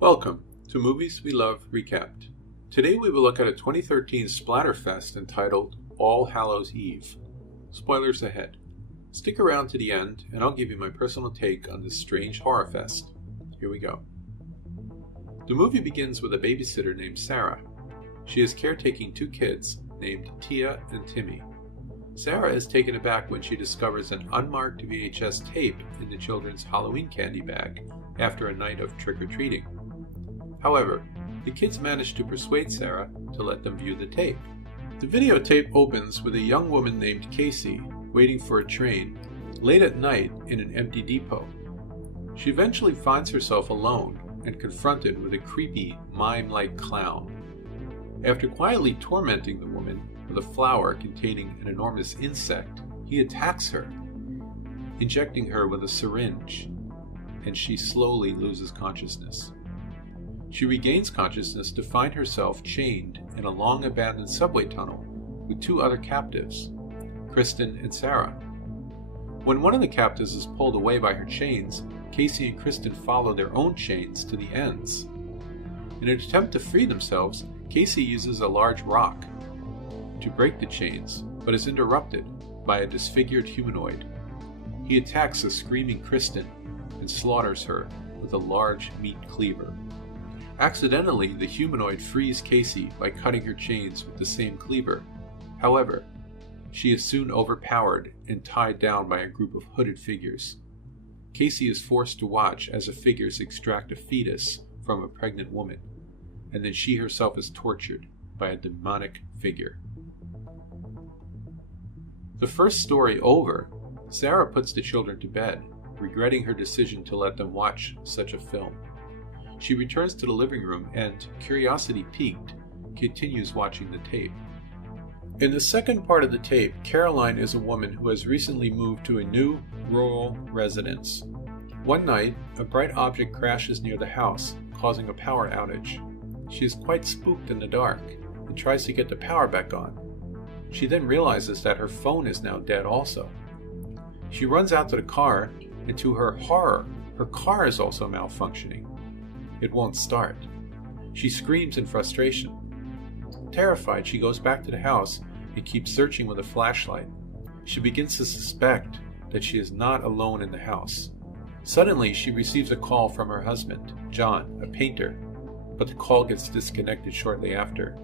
Welcome to Movies We Love Recapped. Today we will look at a 2013 splatterfest entitled All Hallows Eve. Spoilers ahead. Stick around to the end and I'll give you my personal take on this strange horror fest. Here we go. The movie begins with a babysitter named Sarah. She is caretaking two kids named Tia and Timmy. Sarah is taken aback when she discovers an unmarked VHS tape in the children's Halloween candy bag after a night of trick-or-treating. However, the kids manage to persuade Sarah to let them view the tape. The videotape opens with a young woman named Casey waiting for a train late at night in an empty depot. She eventually finds herself alone and confronted with a creepy, mime-like clown. After quietly tormenting the woman with a flower containing an enormous insect, he attacks her, injecting her with a syringe, and she slowly loses consciousness. She regains consciousness to find herself chained in a long-abandoned subway tunnel with two other captives, Kristen and Sarah. When one of the captives is pulled away by her chains, Casey and Kristen follow their own chains to the ends. In an attempt to free themselves, Casey uses a large rock to break the chains, but is interrupted by a disfigured humanoid. He attacks the screaming Kristen and slaughters her with a large meat cleaver. Accidentally, the humanoid frees Casey by cutting her chains with the same cleaver. However, she is soon overpowered and tied down by a group of hooded figures. Casey is forced to watch as the figures extract a fetus from a pregnant woman, and then she herself is tortured by a demonic figure. The first story over, Sarah puts the children to bed, regretting her decision to let them watch such a film. She returns to the living room and, curiosity piqued, continues watching the tape. In the second part of the tape, Caroline is a woman who has recently moved to a new, rural residence. One night, a bright object crashes near the house, causing a power outage. She is quite spooked in the dark and tries to get the power back on. She then realizes that her phone is now dead also. She runs out to the car, and to her horror, her car is also malfunctioning. It won't start. She screams in frustration. Terrified, she goes back to the house and keeps searching with a flashlight. She begins to suspect that she is not alone in the house. Suddenly, she receives a call from her husband, John, a painter, but the call gets disconnected shortly after.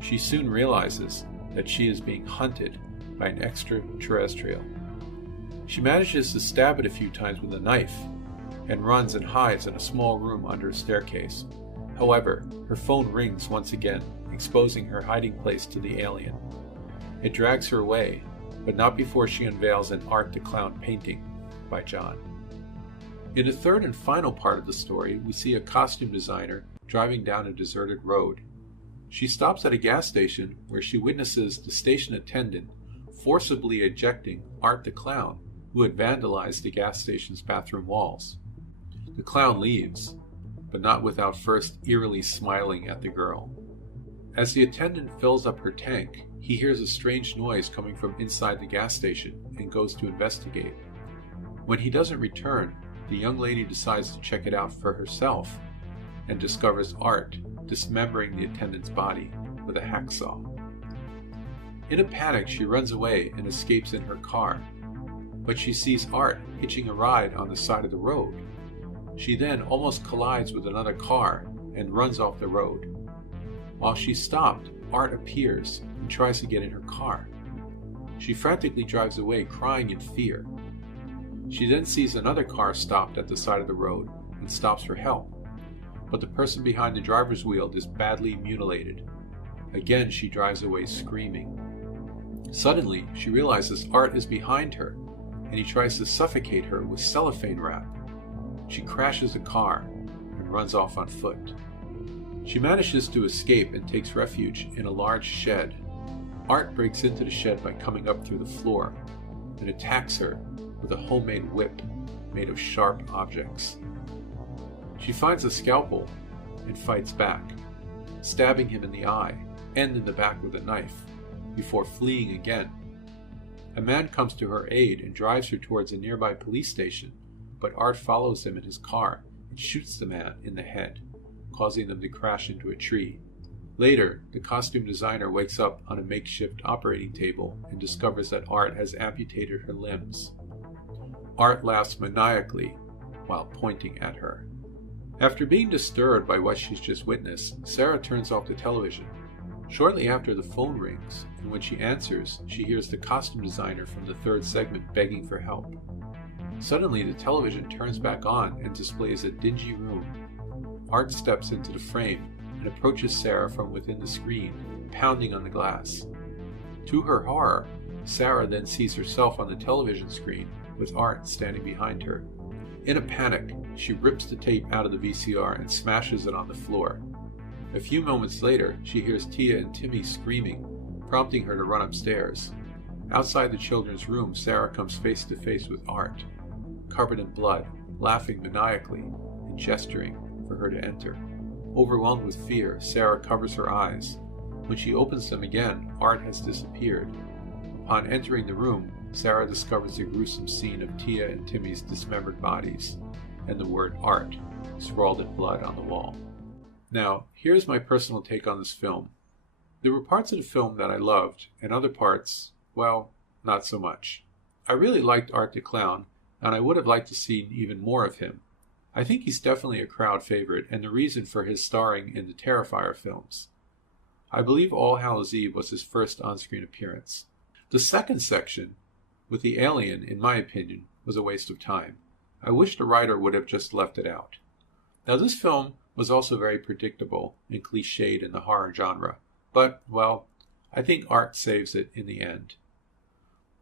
She soon realizes that she is being hunted by an extraterrestrial. She manages to stab it a few times with a knife and runs and hides in a small room under a staircase. However, her phone rings once again, exposing her hiding place to the alien. It drags her away, but not before she unveils an Art the Clown painting by John. In the third and final part of the story, we see a costume designer driving down a deserted road. She stops at a gas station where she witnesses the station attendant forcibly ejecting Art the Clown, who had vandalized the gas station's bathroom walls. The clown leaves, but not without first eerily smiling at the girl. As the attendant fills up her tank, he hears a strange noise coming from inside the gas station and goes to investigate. When he doesn't return, the young lady decides to check it out for herself and discovers Art dismembering the attendant's body with a hacksaw. In a panic, she runs away and escapes in her car, but she sees Art hitching a ride on the side of the road. She then almost collides with another car and runs off the road. While she's stopped, Art appears and tries to get in her car. She frantically drives away, crying in fear. She then sees another car stopped at the side of the road and stops for help, but the person behind the driver's wheel is badly mutilated. Again, she drives away screaming. Suddenly, she realizes Art is behind her, and he tries to suffocate her with cellophane wrap. She crashes the car and runs off on foot. She manages to escape and takes refuge in a large shed. Art breaks into the shed by coming up through the floor and attacks her with a homemade whip made of sharp objects. She finds a scalpel and fights back, stabbing him in the eye and in the back with a knife, before fleeing again. A man comes to her aid and drives her towards a nearby police station, but Art follows him in his car and shoots the man in the head, causing them to crash into a tree. Later, the costume designer wakes up on a makeshift operating table and discovers that Art has amputated her limbs. Art laughs maniacally while pointing at her. After being disturbed by what she's just witnessed, Sarah turns off the television. Shortly after, the phone rings, and when she answers, she hears the costume designer from the third segment begging for help. Suddenly, the television turns back on and displays a dingy room. Art steps into the frame and approaches Sarah from within the screen, pounding on the glass. To her horror, Sarah then sees herself on the television screen with Art standing behind her. In a panic, she rips the tape out of the VCR and smashes it on the floor. A few moments later, she hears Tia and Timmy screaming, prompting her to run upstairs. Outside the children's room, Sarah comes face to face with Art, covered in blood, laughing maniacally and gesturing for her to enter. Overwhelmed with fear, Sarah covers her eyes. When she opens them again, Art has disappeared. Upon entering the room, Sarah discovers the gruesome scene of Tia and Timmy's dismembered bodies, and the word Art scrawled in blood on the wall. Now, here's my personal take on this film. There were parts of the film that I loved, and other parts, well, not so much. I really liked Art the Clown, and I would have liked to see even more of him. I think he's definitely a crowd favorite, and the reason for his starring in the Terrifier films. I believe All Hallows Eve was his first on-screen appearance. The second section, with the alien, in my opinion, was a waste of time. I wish the writer would have just left it out. Now, this film was also very predictable and cliched in the horror genre, but, well, I think Art saves it in the end.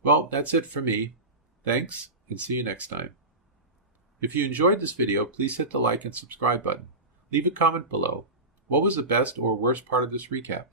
Well, that's it for me. Thanks, and see you next time. If you enjoyed this video, please hit the like and subscribe button. Leave a comment below. What was the best or worst part of this recap?